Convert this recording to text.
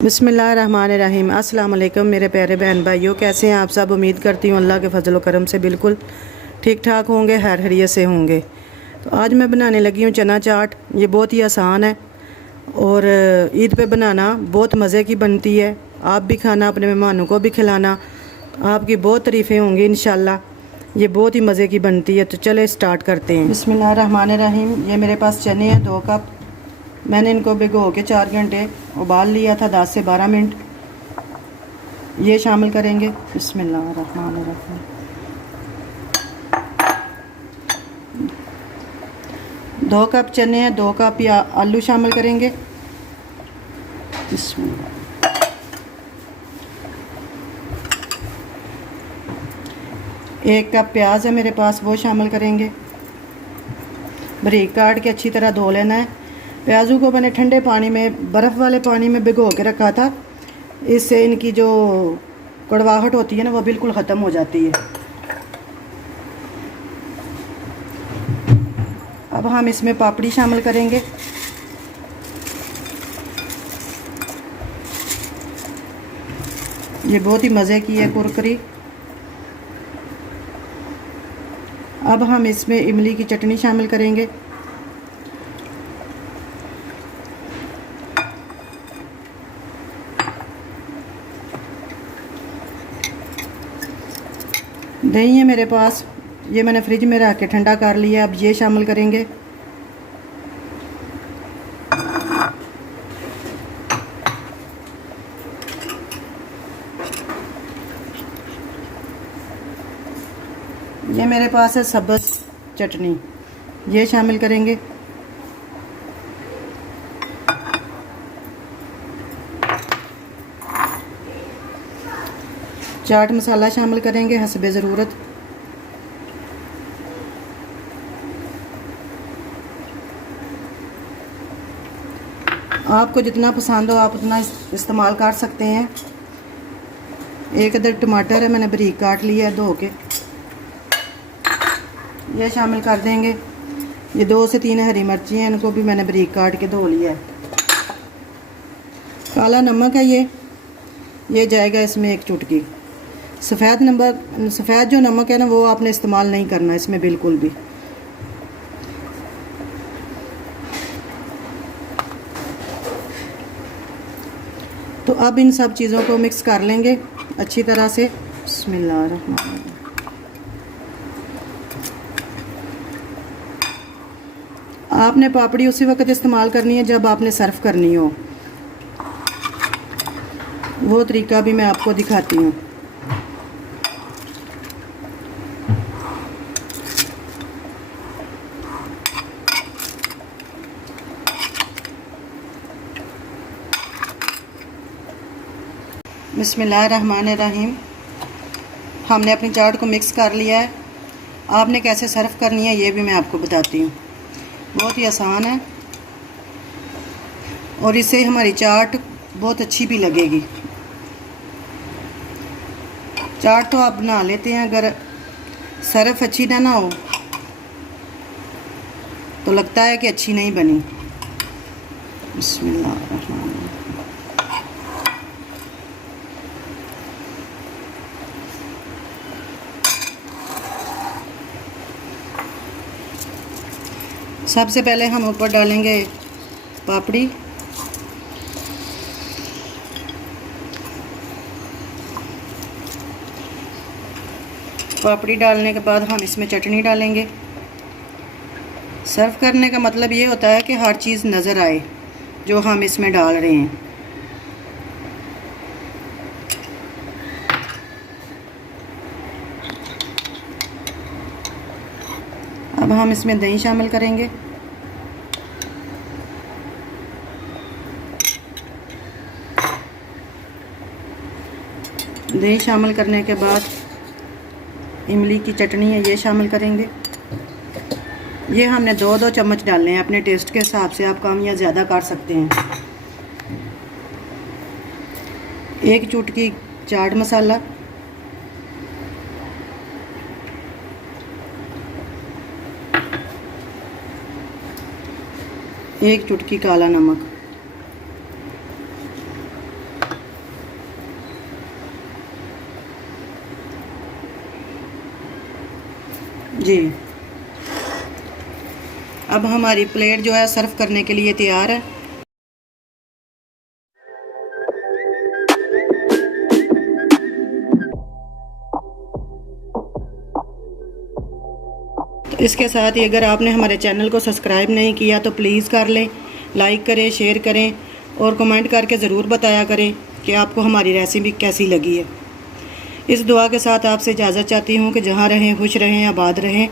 बिस्मिल्लाहिर्रहमानिर्रहीम। अस्सलाम वालेकुम मेरे प्यारे बहन भाइयों, कैसे हैं आप सब। उम्मीद करती हूँ अल्लाह के फजल व करम से बिल्कुल ठीक ठाक होंगे, खैर खैरियत से होंगे। तो आज मैं बनाने लगी हूँ चना चाट। ये बहुत ही आसान है और ईद पे बनाना बहुत मज़े की बनती है। आप भी खाना, अपने मेहमानों को भी खिलाना, आपकी बहुत तारीफ़ें होंगी इंशाल्लाह। ये बहुत ही मज़े की बनती है। तो चले स्टार्ट करते हैं। बिस्मिल्लाहिर्रहमानिर्रहीम। ये मेरे पास चने हैं 2 कप। मैंने इनको भिगो के 4 घंटे उबाल लिया था, 10 से 12 मिनट। ये शामिल करेंगे। बिस्मिल्लाहिर्रहमानिर्रहीम। 2 कप चने हैं, 2 कप या आलू शामिल करेंगे। बिस्मिल्लाह। 1 कप प्याज है मेरे पास, वो शामिल करेंगे। बारीक काट के अच्छी तरह धो लेना है। प्याज़ों को मैंने ठंडे पानी में, बर्फ़ वाले पानी में भिगो के रखा था। इससे इनकी जो कड़वाहट होती है ना, वो बिल्कुल ख़त्म हो जाती है। अब हम इसमें पापड़ी शामिल करेंगे। ये बहुत ही मज़े की है, कुरकुरी। अब हम इसमें इमली की चटनी शामिल करेंगे। दही है मेरे पास, ये मैंने फ्रिज में रख के ठंडा कर लिया। अब ये शामिल करेंगे। ये मेरे पास है सब्ज़ चटनी, ये शामिल करेंगे। चाट मसाला शामिल करेंगे हस्बे ज़रूरत। आपको जितना पसंद हो आप उतना इस्तेमाल कर सकते हैं। 1 अदद टमाटर है, मैंने बारीक काट लिया है धो के, ये शामिल कर देंगे। ये 2 से 3 हरी मिर्ची हैं, इनको भी मैंने बारीक काट के धो लिया है। काला नमक है ये जाएगा इसमें 1 चुटकी। सफ़ेद जो नमक है ना, वो आपने इस्तेमाल नहीं करना इसमें बिल्कुल भी। तो अब इन सब चीज़ों को मिक्स कर लेंगे अच्छी तरह से। बिस्मिल्लाहिर्रहमानिर्रहीम। आपने पापड़ी उसी वक्त इस्तेमाल करनी है जब आपने सर्व करनी हो। वो तरीका भी मैं आपको दिखाती हूँ। बिस्मिल्लाहिर्रहमानिर्रहीम। हमने अपनी चाट को मिक्स कर लिया है। आपने कैसे सर्व करनी है ये भी मैं आपको बताती हूँ। बहुत ही आसान है और इससे हमारी चाट बहुत अच्छी भी लगेगी। चाट तो आप बना लेते हैं, अगर सर्फ अच्छी ना हो तो लगता है कि अच्छी नहीं बनी। बिस्मिल्लाहिर्रहमानिर्रहीम। सबसे पहले हम ऊपर डालेंगे पापड़ी। पापड़ी डालने के बाद हम इसमें चटनी डालेंगे। सर्व करने का मतलब ये होता है कि हर चीज़ नज़र आए जो हम इसमें डाल रहे हैं। अब हम इसमें दही शामिल करेंगे। दही शामिल करने के बाद इमली की चटनी है, ये शामिल करेंगे। ये हमने 2-2 चम्मच डालने हैं, अपने टेस्ट के हिसाब से आप कम या ज़्यादा कर सकते हैं। 1 चुटकी चाट मसाला, 1 चुटकी काला नमक, जी। अब हमारी प्लेट जो है सर्व करने के लिए तैयार है। तो इसके साथ ही अगर आपने हमारे चैनल को सब्सक्राइब नहीं किया तो प्लीज़ कर लें, लाइक करें, शेयर करें और कमेंट करके ज़रूर बताया करें कि आपको हमारी रेसिपी कैसी लगी है। इस दुआ के साथ आपसे इजाज़त चाहती हूँ कि जहाँ रहें खुश रहें, आबाद रहें।